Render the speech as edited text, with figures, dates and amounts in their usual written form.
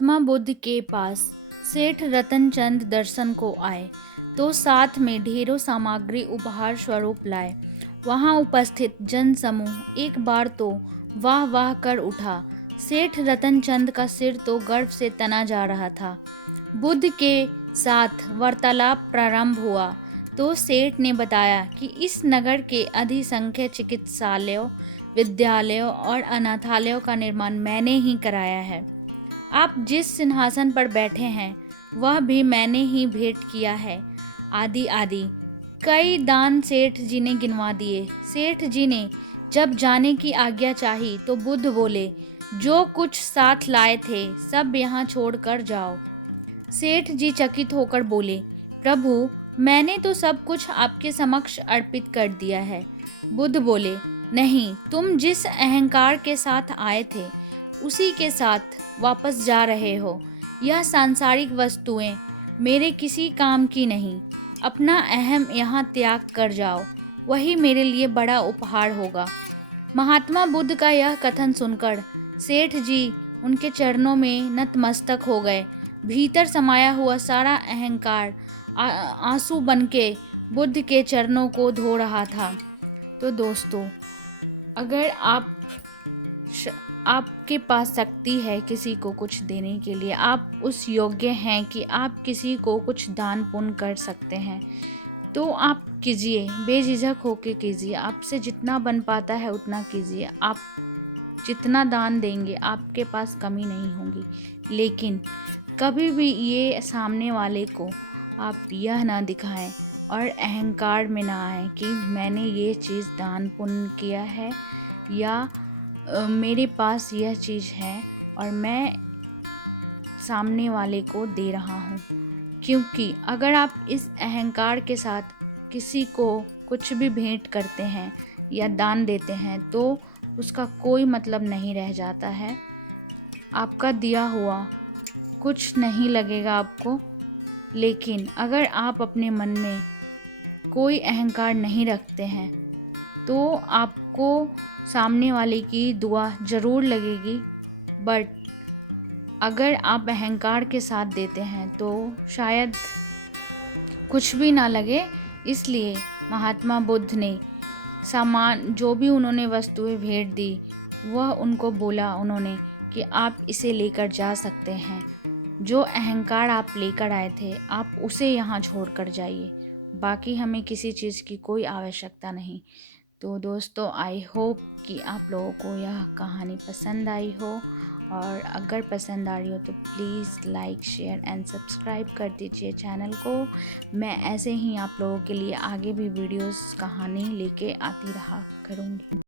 महात्मा बुद्ध के पास सेठ रतनचंद दर्शन को आए तो साथ में ढेरों सामग्री उपहार स्वरूप लाए। वहां उपस्थित जन समूह एक बार तो वाह वाह कर उठा। सेठ रतनचंद का सिर तो गर्व से तना जा रहा था। बुद्ध के साथ वार्तालाप प्रारंभ हुआ तो सेठ ने बताया कि इस नगर के अधिसंख्य चिकित्सालयों, विद्यालयों और अनाथालयों का निर्माण मैंने ही कराया है। आप जिस सिंहासन पर बैठे हैं वह भी मैंने ही भेंट किया है, आदि आदि कई दान सेठ जी ने गिनवा दिए। सेठ जी ने जब जाने की आज्ञा चाही तो बुद्ध बोले, जो कुछ साथ लाए थे सब यहाँ छोड़ कर जाओ। सेठ जी चकित होकर बोले, प्रभु मैंने तो सब कुछ आपके समक्ष अर्पित कर दिया है। बुद्ध बोले, नहीं, तुम जिस अहंकार के साथ आए थे उसी के साथ वापस जा रहे हो। यह सांसारिक वस्तुएं मेरे किसी काम की नहीं। अपना अहम यहाँ त्याग कर जाओ, वही मेरे लिए बड़ा उपहार होगा। महात्मा बुद्ध का यह कथन सुनकर सेठ जी उनके चरणों में नतमस्तक हो गए। भीतर समाया हुआ सारा अहंकार आंसू बनके बुद्ध के चरणों को धो रहा था। तो दोस्तों, अगर आपके पास शक्ति है किसी को कुछ देने के लिए, आप उस योग्य हैं कि आप किसी को कुछ दान पुण्य कर सकते हैं, तो आप कीजिए, बेझिझक होके कीजिए। आपसे जितना बन पाता है उतना कीजिए। आप जितना दान देंगे आपके पास कमी नहीं होगी। लेकिन कभी भी ये सामने वाले को आप यह ना दिखाएं और अहंकार में ना आए कि मैंने ये चीज़ दान पुण्य किया है या मेरे पास यह चीज़ है और मैं सामने वाले को दे रहा हूँ। क्योंकि अगर आप इस अहंकार के साथ किसी को कुछ भी भेंट करते हैं या दान देते हैं तो उसका कोई मतलब नहीं रह जाता है। आपका दिया हुआ कुछ नहीं लगेगा आपको। लेकिन अगर आप अपने मन में कोई अहंकार नहीं रखते हैं तो आपको सामने वाले की दुआ ज़रूर लगेगी। बट अगर आप अहंकार के साथ देते हैं तो शायद कुछ भी ना लगे। इसलिए महात्मा बुद्ध ने सामान जो भी उन्होंने वस्तुएं भेंट दी वह उनको बोला उन्होंने कि आप इसे लेकर जा सकते हैं। जो अहंकार आप लेकर आए थे आप उसे यहाँ छोड़ कर जाइए। बाकी हमें किसी चीज़ की कोई आवश्यकता नहीं। तो दोस्तों, आई होप कि आप लोगों को यह कहानी पसंद आई हो, और अगर पसंद आ रही हो तो please like, share and subscribe कर दीजिए चैनल को। मैं ऐसे ही आप लोगों के लिए आगे भी वीडियोस कहानी लेके आती रहा करूँगी।